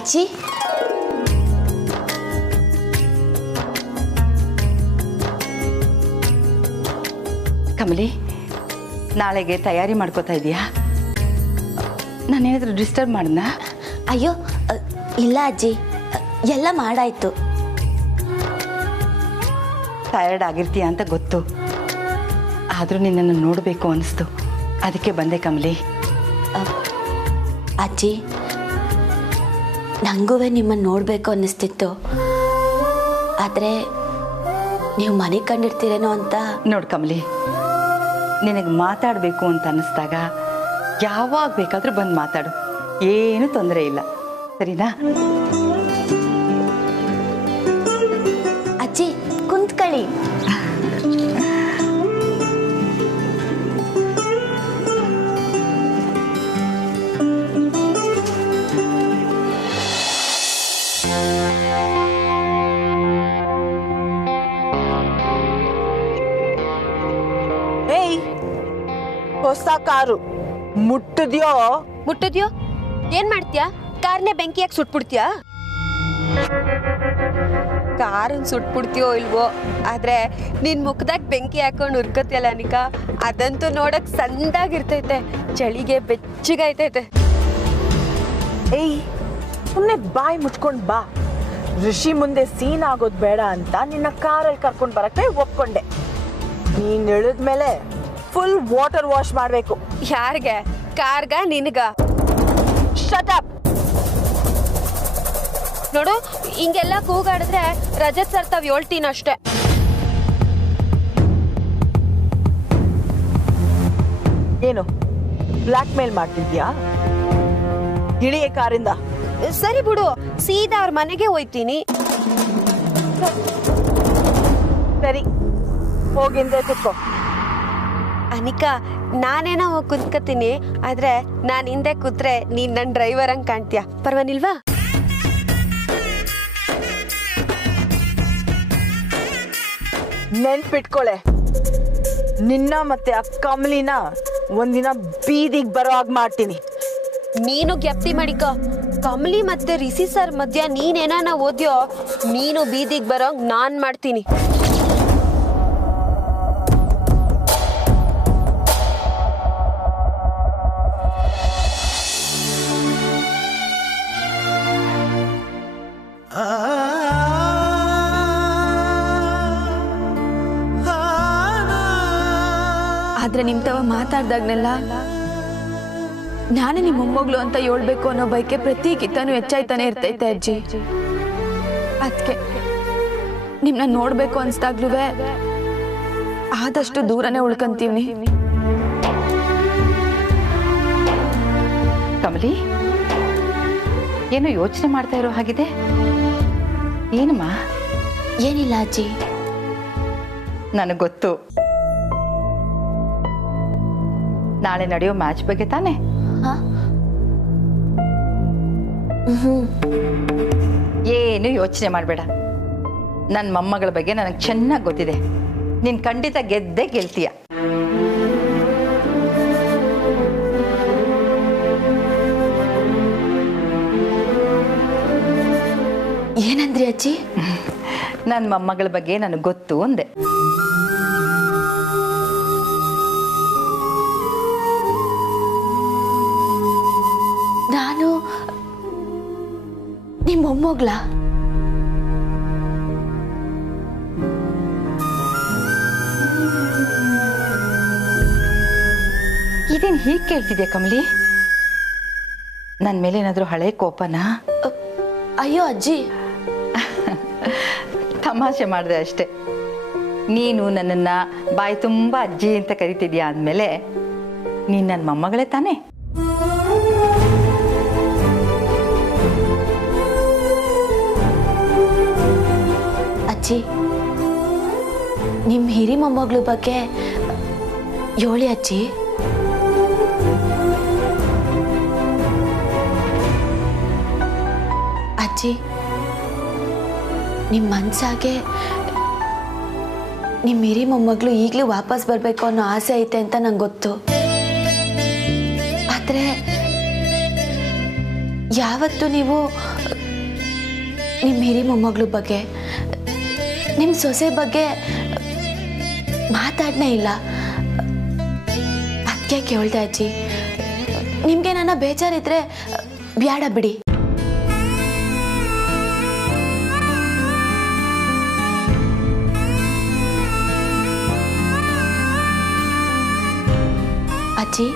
ಅಜ್ಜಿ ಕಮಲಿ, ನಾಳೆಗೆ ತಯಾರಿ ಮಾಡ್ಕೋತಾ ಇದೀಯಾ? ನಾನೇನಾದರೂ ಡಿಸ್ಟರ್ಬ್ ಮಾಡ್ದಾ? ಅಯ್ಯೋ ಇಲ್ಲ ಅಜ್ಜಿ, ಎಲ್ಲ ಮಾಡಾಯ್ತು. ಟಯರ್ಡ್ ಆಗಿರ್ತೀಯ ಅಂತ ಗೊತ್ತು, ಆದರೂ ನಿನ್ನನ್ನು ನೋಡಬೇಕು ಅನಿಸ್ತು, ಅದಕ್ಕೆ ಬಂದೆ ಕಮಲಿ. ಅಜ್ಜಿ, ನನಗೂ ನಿಮ್ಮನ್ನು ನೋಡಬೇಕು ಅನ್ನಿಸ್ತಿತ್ತು, ಆದರೆ ನೀವು ಮನೆ ಕಂಡಿರ್ತೀರೇನೋ ಅಂತ. ನೋಡು ಕಮಲಿ, ನಿನಗೆ ಮಾತಾಡಬೇಕು ಅಂತ ಅನ್ನಿಸ್ದಾಗ ಯಾವಾಗ ಬೇಕಾದರೂ ಬಂದು ಮಾತಾಡು, ಏನು ತೊಂದರೆ ಇಲ್ಲ, ಸರಿನಾ? ಅಜ್ಜಿ ಕುಂತ್ಕೊಳ್ಳಿ. ಏಯ್, ಹೊಸ ಕಾರು ಮುಟ್ಟಿದ್ಯೋ? ಮುಟ್ಟಿದ್ಯೋ? ಏನ್ ಮಾಡ್ತೀಯಾ? ಕಾರ್ನೇ ಬೆಂಕಿಯಾಗಿ ಸುಟ್ಬಿಡ್ತೀಯಾ? ಕಾರನ್ ಸುಟ್ಬಿಡ್ತೀಯೋ ಇಲ್ವೋ, ಆದ್ರೆ ನಿನ್ ಮುಖದಾಗ ಬೆಂಕಿ ಹಾಕೊಂಡು ಉರ್ಕತಿಯಲ್ಲ ಅನಿಕಾ, ಅದಂತೂ ನೋಡಕ್ ಸಂದಾಗಿರ್ತೈತೆ, ಚಳಿಗೆ ಬೆಚ್ಚಗೈತೈತೆ. ಏಯ್, ಸುಮ್ಮನೆ ಬಾಯಿ ಮುಚ್ಕೊಂಡ್ ಬಾ. ಋಷಿ ಮುಂದೆ ಸೀನ್ ಆಗೋದು ಬೇಡ ಅಂತ ನಿನ್ನ ಕಾರಲ್ಲಿ ಕರ್ಕೊಂಡು ಬರಕ್ಕೆ ಒಪ್ಕೊಂಡೆ. ನೀನ್ ಇಳಿದ್ಮೇಲೆ ಫುಲ್ ವಾಟರ್ ವಾಶ್ ಮಾಡ್ಬೇಕು. ಯಾರಿಗೆ? ಕಾರ್ಗ ನಿನ್ಗ? Shut up. ನೋಡು, ಹಿಂಗೆಲ್ಲ ಕೂಗಾಡಿದ್ರೆ ರಜತ್ ಸರ್ ತಾವ್ ಹೇಳ್ತೀನಿ ಅಷ್ಟೇ. ಏನು ಬ್ಲ್ಯಾಕ್ ಮೇಲ್ ಮಾಡ್ತಿದ್ಯಾ? ಇಳಿಯ ಕಾರಿಂದ. ಸರಿ ಬಿಡು, ಸೀದಾ ಅವ್ರ ಮನೆಗೆ ಹೋಯ್ತೀನಿ. ಸರಿ, ಹೋಗಿಂದೆ ಕುತ್ಕೋ. ಅನಿಕಾ, ನಾನೇನೋ ಹೋಗಿ ಕುಂತ್ಕತೀನಿ, ಆದ್ರೆ ನಾನ್ ಹಿಂದೆ ಕೂತ್ರೆ ನೀನ್ ನನ್ ಡ್ರೈವರ್ ಹಂಗ್ ಕಾಣ್ತೀಯ, ಪರವಾಗಿಲ್ವಾ? ನೆನ್ಪಿಟ್ಕೊಳೆ, ನಿನ್ನ ಮತ್ತೆ ಆ ಕಮಲಿನ ಒಂದಿನ ಬೀದಿಗೆ ಬರೋ ಹಾಗೆ ಮಾಡ್ತೀನಿ. ನೀನು ಜ್ಞಪ್ತಿ ಮಾಡಿಕ, ಕಮಲಿ ಮತ್ತೆ ರಿಷಿ ಸರ್ ಮಧ್ಯ ನೀನೇನ ಓದ್ಯೋ, ನೀನು ಬೀದಿಗೆ ಬರೋಂಗ್ ನಾನ್ ಮಾಡ್ತೀನಿ. ಆದ್ರೆ ನಿಮ್ ತವ ಮಾತಾಡ್ದಾಗ್ನೆಲ್ಲ ನಾನೇ ನಿಮ್ಮ ಮೊಮ್ಮಗಳು ಅಂತ ಹೇಳ್ಬೇಕು ಅನ್ನೋ ಬಯಕೆ ಪ್ರತಿ ಕಿತ್ತನೂ ಹೆಚ್ಚಾಯ್ತಾನೆ ಇರ್ತೈತೆ ಅಜ್ಜಿ. ಅದಕ್ಕೆ ನಿಮ್ನ ನೋಡ್ಬೇಕು ಅನ್ಸ್ದಾಗ್ಲೂ ಆದಷ್ಟು ದೂರನೇ ಉಳ್ಕಂತೀವ್ನಿ. ಕಮಲಿ, ಏನೋ ಯೋಚನೆ ಮಾಡ್ತಾ ಇರೋ ಹಾಗಿದೆ, ಏನಮ್ಮ? ಏನಿಲ್ಲ ಅಜ್ಜಿ. ನನಗೆ ಗೊತ್ತು, ನಾಳೆ ನಡೆಯೋ ಮ್ಯಾಚ್ ಬಗ್ಗೆ ತಾನೆ? ಏನು ಯೋಚನೆ ಮಾಡಬೇಡ, ನನ್ನ ಮೊಮ್ಮಗಳ ಬಗ್ಗೆ ನನಗೆ ಚೆನ್ನಾಗಿ ಗೊತ್ತಿದೆ, ನೀನು ಖಂಡಿತ ಗೆದ್ದೇ ಗೆಲ್ತೀಯ. ಏನಂದ್ರಿ ಅಜ್ಜಿ? ನನ್ನ ಮೊಮ್ಮಗಳ ಬಗ್ಗೆ ನನಗೆ ಗೊತ್ತು ಅಂದೆ. ನಾನು ನಿಮ್ಮ ಮೊಮ್ಮಗಳ? ಇದೇನು ಹೀಗೆ ಕೇಳ್ತಿದ್ಯಾ ಕಮಲಿ? ನನ್ನ ಮೇಲೆ ಏನಾದರೂ ಹಳೆ ಕೋಪನಾ? ಅಯ್ಯೋ ಅಜ್ಜಿ, ತಮಾಷೆ ಮಾಡಿದೆ ಅಷ್ಟೆ. ನೀನು ನನ್ನನ್ನು ಬಾಯಿ ತುಂಬ ಅಜ್ಜಿ ಅಂತ ಕರಿತಿದ್ಯಾ ಅಂದಮೇಲೆ ನೀನು ನನ್ನ ಮೊಮ್ಮಗಳೇ ತಾನೆ? ಅಜ್ಜಿ, ನಿಮ್ಮ ಹಿರಿ ಮೊಮ್ಮಗಳ ಬಗ್ಗೆ ಹೇಳಿ ಅಜ್ಜಿ. ಅಜ್ಜಿ, ನಿಮ್ಮ ಮನ್ಸಾಗೆ ನಿಮ್ಮ ಹಿರಿ ಮೊಮ್ಮಗಳು ಈಗಲೂ ವಾಪಸ್ ಬರಬೇಕು ಅನ್ನೋ ಆಸೆ ಐತೆ ಅಂತ ನಂಗೆ ಗೊತ್ತು. ಆದರೆ ಯಾವತ್ತೂ ನೀವು ನಿಮ್ಮ ಹಿರಿ ಮೊಮ್ಮಗಳ ಬಗ್ಗೆ ನಿಮ್ಮ ಸೊಸೆ ಬಗ್ಗೆ ಮಾತಾಡನೇ ಇಲ್ಲ. ಅದಕ್ಕೆ ಕೇಳ್ದೆ ಅಜ್ಜಿ, ನಿಮಗೆ ನನ್ನ ಬೇಜಾರಿದ್ರೆ ಬ್ಯಾಡ ಬಿಡಿ. ಅಜ್ಜಿ,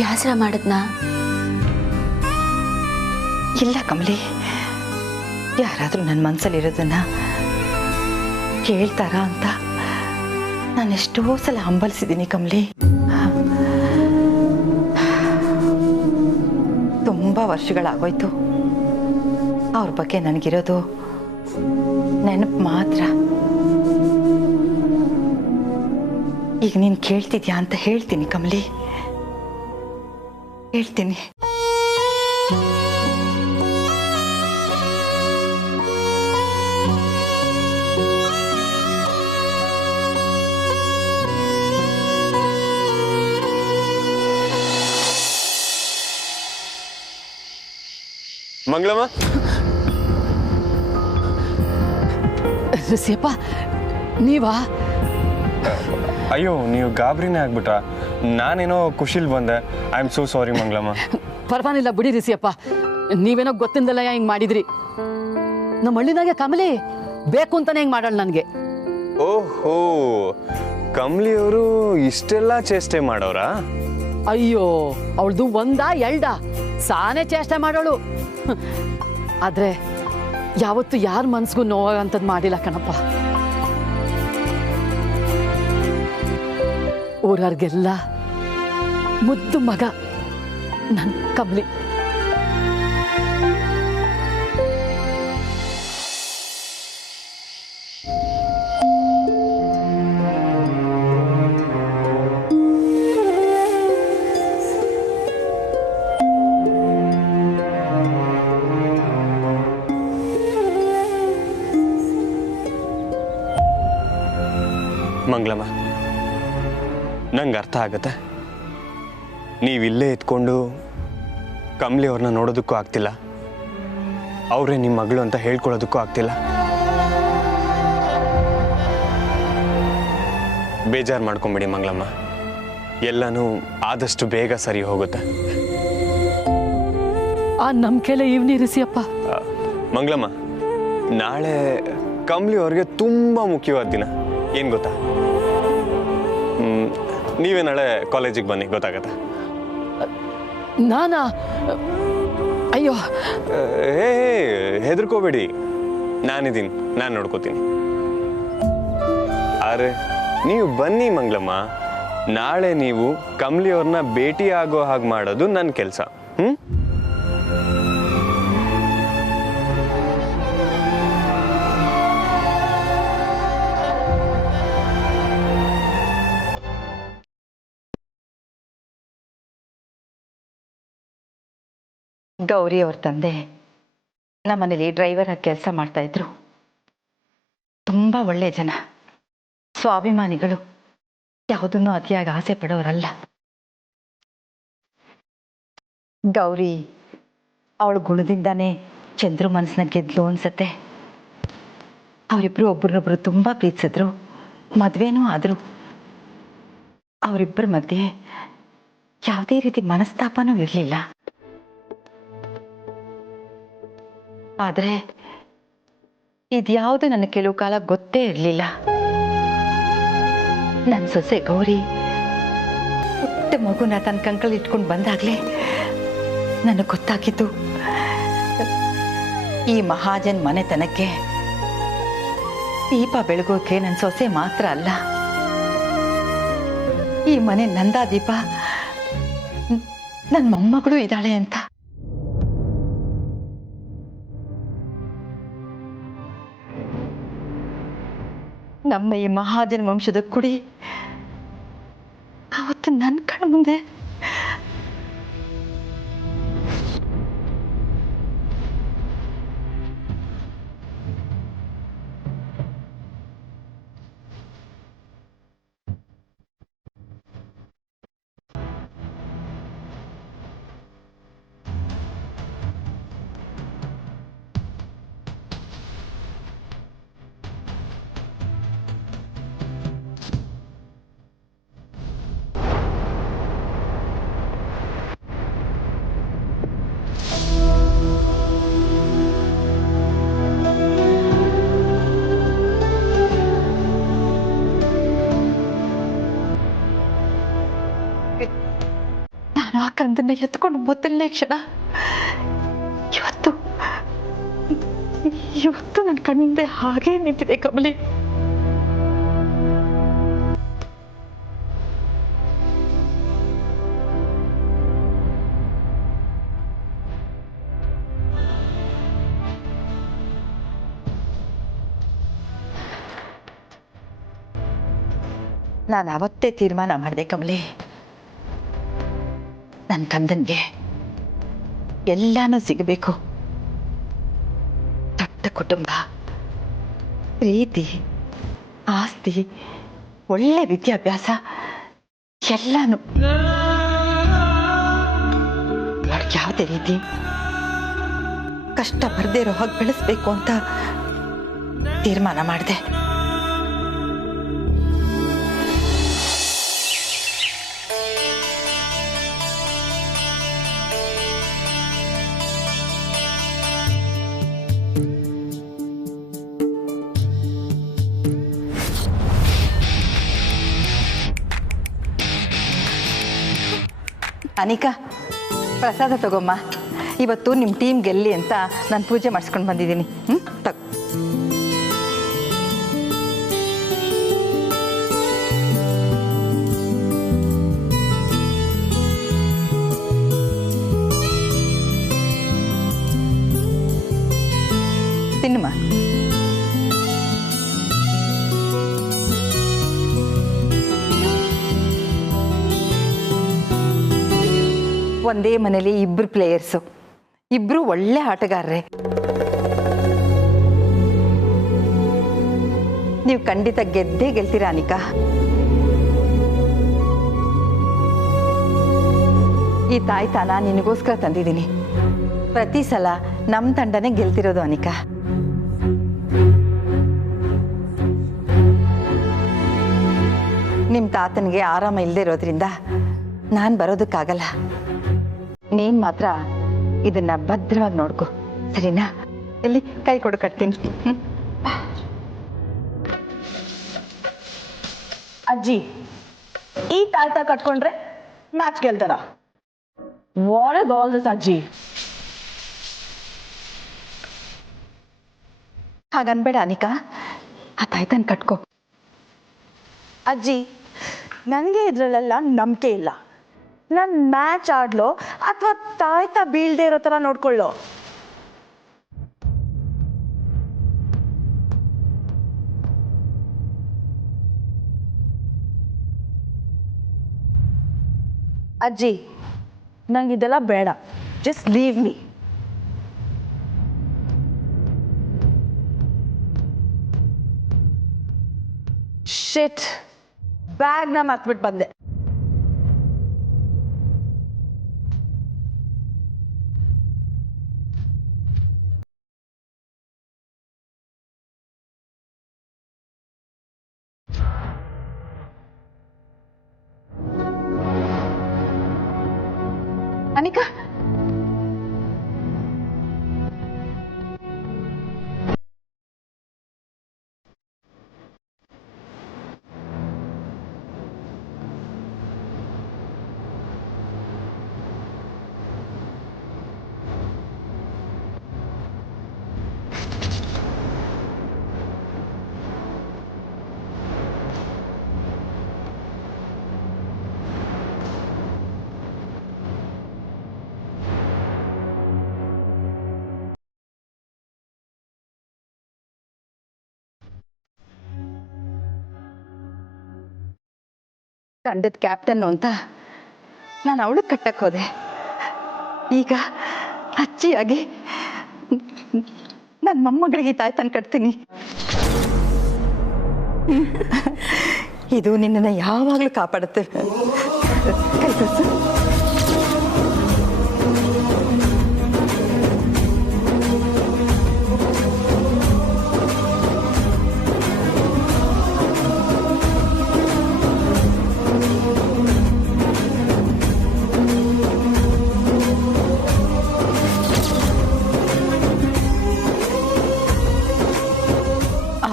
ಬ್ಯಾಸರ ಮಾಡಿದ್ನಾ? ಇಲ್ಲ ಕಮಲಿ, ಯಾರಾದರೂ ನನ್ನ ಮನಸ್ಸಲ್ಲಿರೋದನ್ನ ಕೇಳ್ತಾರಾ ಅಂತ ನಾನು ಎಷ್ಟೋ ಸಲ ಹಂಬಲಿಸಿದ್ದೀನಿ ಕಮಲಿ. ತುಂಬ ವರ್ಷಗಳಾಗೋಯ್ತು. ಅವ್ರ ಬಗ್ಗೆ ನನಗಿರೋದು ನೆನಪು ಮಾತ್ರ. ಈಗ ನೀನು ಕೇಳ್ತಿದ್ಯಾ ಅಂತ ಹೇಳ್ತೀನಿ ಕಮಲಿ, ಹೇಳ್ತೀನಿ. ಮಂಗಳಮ್ಮ, ರಿಸಿಯಪ್ಪ ನೀವಾ? ಅಯ್ಯೋ, ನೀವು ಗಾಬರಿನೇ ಆಗ್ಬಿಟ್ರಾ? ನಾನೇನೋ ಖುಷಿಲ್ ಬಂದೆ. I am so sorry Mangalamma. ಪರವಾಗಿಲ್ಲ ಬಿಡಿ ರಿಸಿಯಪ್ಪ, ನೀವೇನೋ ಗೊತ್ತಿಂದಲ್ಲ ಹಿಂಗೆ ಮಾಡಿದ್ರಿ. ನಮ್ಮ ಹಳ್ಳಿನಾಗೆ ಕಮಲಿ ಬೇಕು ಅಂತಾನೆ ಹಿಂಗೆ ಮಾಡಾಳ ನನಗೆ. ಓಹೋ, ಕಮಲಿಯವರು ಇಷ್ಟೆಲ್ಲ ಚೇಷ್ಟೆ ಮಾಡೋರಾ? ಅಯ್ಯೋ, ಅವಳದು ಒಂದಾ ಎಲ್ಡ ಸಾನೆ ಚೇಷ್ಟೆ ಮಾಡೋಳು. ಆದ್ರೆ ಯಾವತ್ತು ಯಾರ ಮನ್ಸಿಗೂ ನೋವಾಗಂಥದ್ದು ಮಾಡಿಲ್ಲ ಕಣಪ್ಪ. ಊರವ್ರಿಗೆಲ್ಲ ಮುದ್ದು ಮಗ ನನ್ನ ಕಮಲಿ. ಮಂಗಳಮ್ಮ, ನಂಗೆ ಅರ್ಥ ಆಗತ್ತೆ. ನೀವಿಲ್ಲೇ ಇದ್ಕೊಂಡು ಕಮಲಿ ಅವ್ರನ್ನ ನೋಡೋದಕ್ಕೂ ಆಗ್ತಿಲ್ಲ, ಅವರೇ ನಿಮ್ಮ ಮಗಳು ಅಂತ ಹೇಳ್ಕೊಳ್ಳೋದಕ್ಕೂ ಆಗ್ತಿಲ್ಲ. ಬೇಜಾರು ಮಾಡ್ಕೊಂಬಿಡಿ ಮಂಗಳಮ್ಮ, ಎಲ್ಲನೂ ಆದಷ್ಟು ಬೇಗ ಸರಿ ಹೋಗುತ್ತೆ. ಆ ನಂಬಿಕೆಲೆ ಇವ್ನಿ ರಿಸಿಯಪ್ಪ. ಮಂಗಳಮ್ಮ, ನಾಳೆ ಕಮಲಿ ಅವ್ರಿಗೆ ತುಂಬ ಮುಖ್ಯವಾದ ದಿನ. ಏನು ಗೊತ್ತಾ? ನೀವೇ ನಾಳೆ ಕಾಲೇಜಿಗೆ ಬನ್ನಿ, ಗೊತ್ತಾಗತ್ತೆ. ನಾನಾ? ಅಯ್ಯೋ, ಹೇ, ಹೆದರ್ಕೋಬೇಡಿ, ನಾನಿದ್ದೀನಿ, ನಾನು ನೋಡ್ಕೋತೀನಿ. ಅರೆ, ನೀವು ಬನ್ನಿ ಮಂಗಳಮ್ಮ. ನಾಳೆ ನೀವು ಕಮಲಿ ಅವ್ರನ್ನ ಭೇಟಿ ಆಗೋ ಹಾಗೆ ಮಾಡೋದು ನನ್ನ ಕೆಲಸ. ಗೌರಿ ಅವ್ರ ತಂದೆ ನಮ್ಮನೇಲಿ ಡ್ರೈವರ್ ಆಗಿ ಕೆಲಸ ಮಾಡ್ತಾಯಿದ್ರು. ತುಂಬ ಒಳ್ಳೆಯ ಜನ, ಸ್ವಾಭಿಮಾನಿಗಳು, ಯಾವುದನ್ನು ಅತಿಯಾಗಿ ಆಸೆ ಪಡೋರಲ್ಲ. ಗೌರಿ ಅವಳ ಗುಣದಿಂದಾನೇ ಚಂದ್ರು ಮನಸ್ಸನ್ನ ಗೆದ್ಲು ಅನ್ಸತ್ತೆ. ಅವರಿಬ್ಬರು ಒಬ್ರನ್ನೊಬ್ರು ತುಂಬ ಪ್ರೀತಿಸಿದ್ರು, ಮದುವೆನೂ ಆದರು. ಅವರಿಬ್ಬರ ಮಧ್ಯೆ ಯಾವುದೇ ರೀತಿ ಮನಸ್ತಾಪನೂ ಇರಲಿಲ್ಲ. ಆದರೆ ಇದ್ಯಾವುದು ನನ್ನ ಕೆಲವು ಕಾಲ ಗೊತ್ತೇ ಇರಲಿಲ್ಲ. ನನ್ನ ಸೊಸೆ ಗೌರಿ ಪುಟ್ಟ ಮಗುನ ತನ್ನ ಕಂಕಳಲ್ಲಿ ಇಟ್ಕೊಂಡು ಬಂದಾಗಲೇ ನನಗೆ ಗೊತ್ತಾಗಿತ್ತು, ಈ ಮಹಾಜನ್ ಮನೆತನಕ್ಕೆ ದೀಪ ಬೆಳಗೋಕೆ ನನ್ನ ಸೊಸೆ ಮಾತ್ರ ಅಲ್ಲ, ಈ ಮನೆ ನಂದಾದೀಪ ನನ್ನ ಮೊಮ್ಮಗಳು ಇದ್ದಾಳೆ ಅಂತ. ನಮ್ಮ ಈ ಮಹಾಜನ ವಂಶದ ಕುಡಿ ಅವತ್ತು ನನ್ನ ಕಣ್ಣ ಮುಂದೆ ನಾನು ಆ ಕಂದನ್ನ ಎತ್ಕೊಂಡು ಮೊದಲನೇ ಕ್ಷಣ ಇವತ್ತು ನನ್ನ ಕಣ್ಣಿಂದ ಹಾಗೇ ನಿಂತಿದೆ ಕಮಲಿ. ನಾನು ಅವತ್ತೇ ತೀರ್ಮಾನ ಮಾಡಿದೆ ಕಮಲಿ, ನನ್ನ ಕಂದನ್ಗೆ ಎಲ್ಲಾನು ಸಿಗಬೇಕು. ದೊಡ್ಡ ಕುಟುಂಬ, ಪ್ರೀತಿ, ಆಸ್ತಿ, ಒಳ್ಳೆ ವಿದ್ಯಾಭ್ಯಾಸ ಎಲ್ಲಾನು ಯಾವುದೇ ರೀತಿ ಕಷ್ಟ ಬರದೇ ಇರೋ ಹಾಗೆ ಬೆಳೆಸ್ಬೇಕು ಅಂತ ತೀರ್ಮಾನ ಮಾಡಿದೆ. ಅನಿಕಾ, ಪ್ರಸಾದ ತಗೊಮ್ಮ. ಇವತ್ತು ನಿಮ್ಮ ಟೀಮ್ ಗೆಲ್ಲಿ ಅಂತ ನಾನು ಪೂಜೆ ಮಾಡಿಸ್ಕೊಂಡು ಬಂದಿದ್ದೀನಿ. ತಗೋ. ತಿನ್ನಮ್ಮ. ಒಂದೇ ಮನೇಲಿ ಇಬ್ರು ಪ್ಲೇಯರ್ಸು, ಇಬ್ರು ಒಳ್ಳೆ ಆಟಗಾರರೇ. ನೀವು ಖಂಡಿತ ಗೆದ್ದೇ ಗೆಲ್ತೀರಾ ಅನಿಕಾ. ಈ ತಾಯ್ತಾನ ನಿನಗೋಸ್ಕರ ತಂದಿದ್ದೀನಿ. ಪ್ರತಿ ಸಲ ನಮ್ಮ ತಂಡನೇ ಗೆಲ್ತಿರೋದು ಅನಿಕಾ. ನಿಮ್ಮ ತಾತನಿಗೆ ಆರಾಮ ಇಲ್ಲದೆ ಇರೋದ್ರಿಂದ ನಾನು ಬರೋದಕ್ಕಾಗಲ್ಲ. ನೀನ್ ಮಾತ್ರ ಇದನ್ನ ಭದ್ರವಾಗಿ ನೋಡ್ಕೊ, ಸರಿನಾ? ಎಲ್ಲಿ ಕೈ ಕೊಡು, ಕಟ್ತೀನಿ. ಅಜ್ಜಿ, ಈ ತಾಯ್ತ ಕಟ್ಕೊಂಡ್ರೆ ಮ್ಯಾಚ್ ಗೆಲ್ತಾರ? ವಾಟ್ ಇಸ್ ಆಲ್ ದಿಸ್ ಅಜ್ಜಿ? ಹಾಗನ್ಬೇಡ ಅನಿಕಾ, ಆ ತಾಯ್ತನ್ ಕಟ್ಕೋ. ಅಜ್ಜಿ, ನನಗೆ ಇದ್ರಲ್ಲೆಲ್ಲ ನಂಬಿಕೆ ಇಲ್ಲ. ನಾನು ಮ್ಯಾಚ್ ಆಡ್ಲೋ ಅಥವಾ ತಾಯ್ತ ಬೀಳ್ದೆ ಇರೋ ಥರ ನೋಡ್ಕೊಳ್ಳೋ? ಅಜ್ಜಿ, ನಂಗೆ ಇದೆಲ್ಲ ಬೇಡ. Just leave me. ಶಿಟ್, ಬ್ಯಾಗ್ನ ಮರ್ತ್ಬಿಟ್ಟು ಬಂದೆ. ಅನಿಕಾ, ತಂಡದ ಕ್ಯಾಪ್ಟನ್ನು ಅಂತ ನಾನು ಅವಳಿಗೆ ಕಟ್ಟಕ್ಕೆ ಹೋದೆ. ಈಗ ಅಜ್ಜಿಯಾಗಿ ನನ್ನ ಮೊಮ್ಮಗಳಿಗೆ ತಾಯ್ತನ ಕಟ್ತೀನಿ. ಇದು ನಿನ್ನನ್ನು ಯಾವಾಗಲೂ ಕಾಪಾಡುತ್ತೆ. ಕೈ ತೋರ್ಸು.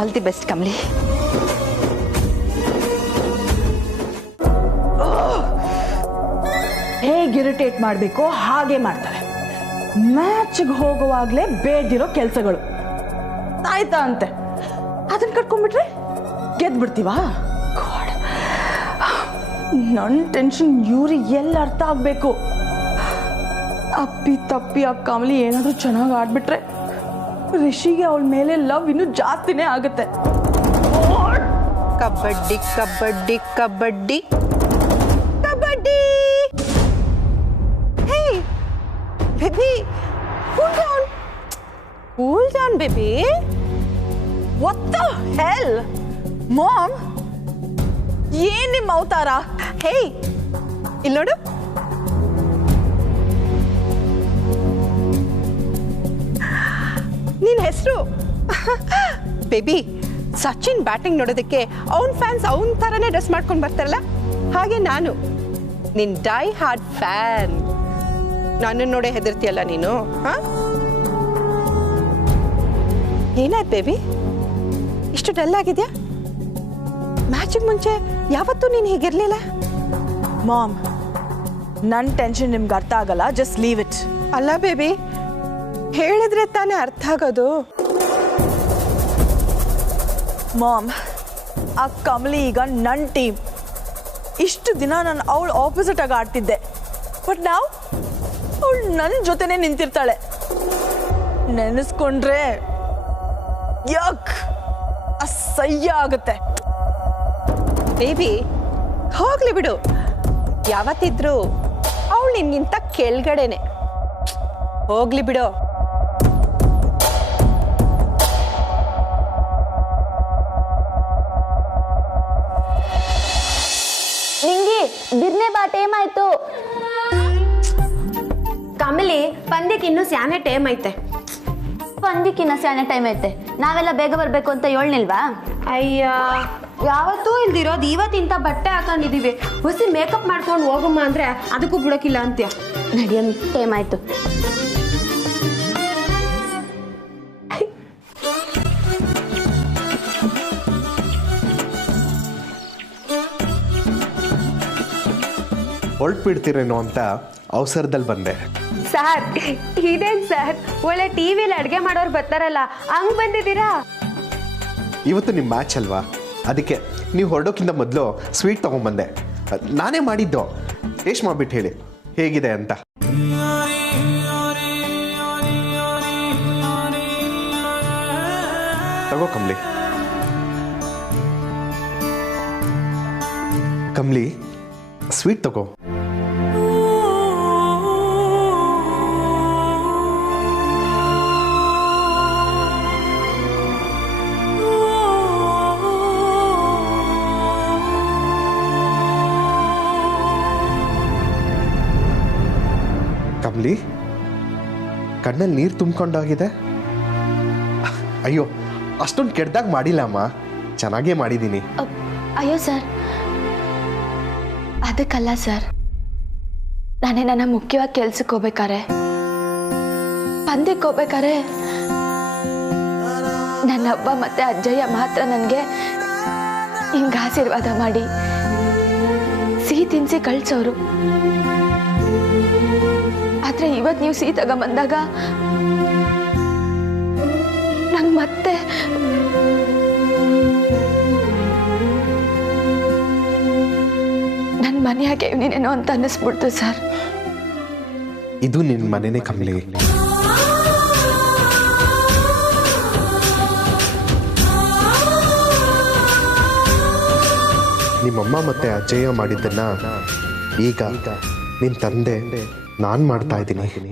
All the best Kamali. ಹೇಗೆ ಇರಿಟೇಟ್ ಮಾಡಬೇಕೋ ಹಾಗೆ ಮಾಡ್ತಾರೆ. ಮ್ಯಾಚ್ಗೆ ಹೋಗುವಾಗಲೇ ಬೇಡ್ದಿರೋ ಕೆಲಸಗಳು ಆಯ್ತಾ ಅಂತೆ, ಅದನ್ನ ಕಟ್ಕೊಂಡ್ಬಿಟ್ರೆ ಗೆದ್ಬಿಡ್ತೀವಾ? ನನ್ನ ಟೆನ್ಷನ್ ಇವ್ರಿಗೆ ಎಲ್ಲ ಅರ್ಥ ಆಗಬೇಕು. ಅಪ್ಪಿ ತಪ್ಪಿ ಆ ಕಮಲಿ ಏನಾದರೂ ಚೆನ್ನಾಗಿ ಆಡ್ಬಿಟ್ರೆ ರಿಷಿಗೆ ಅವಳ ಮೇಲೆ ಲವ್ ಇನ್ನೂ ಜಾಸ್ತಿನೇ ಆಗುತ್ತೆ. Kabaddi kabaddi kabaddi kabaddi. Hey baby, cool down baby. What the hell mom, ಏನ್ ನಿಮ್ಮ ಅವತಾರ? ಹೇ ಇಲ್ಲಿ ನೋಡು, ನಿನ್ ಹೆಸರು ಬೇಬಿ. ಸಚಿನ್ ಬ್ಯಾಟಿಂಗ್ ನೋಡೋದಕ್ಕೆ ಅವನ್ ಫ್ಯಾನ್ಸ್ ಅವನ್ ಥರನೇ ಡ್ರೆಸ್ ಮಾಡ್ಕೊಂಡು ಬರ್ತಾರಲ್ಲ, ಹಾಗೆ ನಾನು ನಿನ್ ಡೈ ಹಾರ್ಟ್ ಫ್ಯಾನ್. ನಾನು ನೋಡೇ ಹೆದರ್ತೀಯಲ್ಲ ನೀನು. ಹಾ, ಏನಾಯ್ತು ಬೇಬಿ, ಇಷ್ಟು ಡಲ್ ಆಗಿದ್ಯಾ? ಮ್ಯಾಚಿಗೆ ಮುಂಚೆ ಯಾವತ್ತೂ ನೀನು ಹೀಗಿರ್ಲಿಲ್ಲ. ಮಾಮ್, ನನ್ನ ಟೆನ್ಷನ್ ನಿಮ್ಗೆ ಅರ್ಥ ಆಗಲ್ಲ, ಜಸ್ಟ್ ಲೀವ್ ಇಟ್. ಅಲ್ಲ ಬೇಬಿ, ಹೇಳಿದ್ರೆ ತಾನೇ ಅರ್ಥ ಆಗೋದು. ಮಾಮ್, ಆ ಕಮಲಿ ಈಗ ನನ್ನ ಟೀಮ್. ಇಷ್ಟು ದಿನ ನಾನು ಅವಳು ಆಪೋಸಿಟ್ ಆಗಿ ಆಡ್ತಿದ್ದೆ, ಬಟ್ ನಾವು ಅವಳು ನನ್ನ ಜೊತೆನೇ ನಿಂತಿರ್ತಾಳೆ. ನೆನೆಸ್ಕೊಂಡ್ರೆ ಯಕ್ ಅಸಹ್ಯ ಆಗುತ್ತೆ. ಬೇಬಿ ಹೋಗ್ಲಿ ಬಿಡು, ಯಾವತ್ತಿದ್ರು ಅವಳು ನಿನ್ಗಿಂತ ಕೆಳಗಡೆನೆ. ಹೋಗ್ಲಿ ಬಿಡು. ನಿಂಗಿ ಬಿರ್ನೆ ಬಾ, ಟೈಮ್ ಆಯ್ತು. ಕಮಲಿ, ಪಂದ್ಯಕ್ಕೆ ಇನ್ನೂ ಸ್ಯಾನೆ ಟೈಮ್ ಐತೆ. ಪಂದ್ಯಕ್ಕಿನ್ನ ಸ್ಯಾನೆ ಟೈಮ್ ಐತೆ, ನಾವೆಲ್ಲ ಬೇಗ ಬರ್ಬೇಕು ಅಂತ ಹೇಳ್ನಿಲ್ವಾ? ಅಯ್ಯ, ಯಾವತ್ತೂ ಇಲ್ದಿರೋದು ಇವತ್ತಿಂತ ಬಟ್ಟೆ ಹಾಕೊಂಡಿದೀವಿ. ಹೊಸಿ ಮೇಕಪ್ ಮಾಡ್ಕೊಂಡು ಹೋಗಮ್ಮ ಅಂದ್ರೆ ಅದಕ್ಕೂ ಬಿಡೋಕಿಲ್ಲ ಅಂತ್ಯ. ನಡಿಯಮ್ಮಿ, ಟೈಮ್ ಆಯ್ತು. ಹೊರಟ್ಬಿಡ್ತೀರೇನೋ ಅಂತ ಅವಸರದಲ್ಲಿ ಬಂದೆ. ಸರ್, ಇದೇನ್ ಸರ್, ಒಳ್ಳೆ ಟಿವಿಲಿ ಅಡ್ಗೆ ಮಾಡೋರು ಬರ್ತಾರಲ್ಲ ಹಂಗ್ ಬಂದಿದ್ದೀರಾ? ಇವತ್ತು ನಿಮ್ಮ ಮ್ಯಾಚ್ ಅಲ್ವಾ, ಅದಕ್ಕೆ ನೀವು ಹೊರಡೋಕ್ಕಿಂತ ಮೊದಲು ಸ್ವೀಟ್ ತೊಗೊಂಬಂದೆ. ನಾನೇ ಮಾಡಿದ್ದು. ಟೇಸ್ಟ್ ಮಾಡಿಬಿಟ್ಟು ಹೇಳಿ ಹೇಗಿದೆ ಅಂತ. ತಗೋ ಕಮ್ಲಿ. ಕಮ್ಲಿ, ಸ್ವೀಟ್ ತಗೋ. ಕಮ್ಲಿ, ಕಣ್ಣಲ್ಲಿ ನೀರು ತುಂಬಿಕೊಂಡಾಗಿದೆ. ಅಯ್ಯೋ, ಅಷ್ಟೊಂದು ಕೆಡ್ದಾಗ ಮಾಡಿಲ್ಲ ಅಮ್ಮ, ಚೆನ್ನಾಗೇ ಮಾಡಿದ್ದೀನಿ. ಅಯ್ಯೋ ಸರ್, ಅದಕ್ಕಲ್ಲ ಸರ್. ನಾನೇ ನನ್ನ ಮುಖ್ಯವಾಗಿ ಕೆಲ್ಸಕ್ಕೆ ಹೋಗ್ಬೇಕಾರೆ, ಪಂದ್ಯಕ್ಕೆ ಹೋಗ್ಬೇಕಾರೆ ನನ್ನ ಅವ್ವ ಮತ್ತೆ ಅಜ್ಜಯ್ಯ ಮಾತ್ರ ನನಗೆ ಹಿಂಗೆ ಆಶೀರ್ವಾದ ಮಾಡಿ ಸಿಹಿ ತಿನ್ಸಿ ಕಳ್ಸೋರು. ಆದ್ರೆ ಇವತ್ತು ನೀವು ಸಿಹಿ ತಗೊಂಬಂದಾಗ ನಂಗೆ ಮತ್ತೆ ನನ್ನ ಮನೆಯಾಗೆ ನೀನೇನೋ ಅಂತ ಅನ್ನಿಸ್ಬಿಡ್ತು ಸರ್. ಇದು ನಿನ್ನ ಮನೆನೇ ಕಮ್ಲಿ. ನಿಮ್ಮಮ್ಮ ಮತ್ತೆ ಅಜ್ಜಯ್ಯ ಮಾಡಿದ್ದನ್ನ ಈಗ ನಿನ್ನ ತಂದೆ ನಾನು ಮಾಡ್ತಾ ಇದ್ದೀನಿ.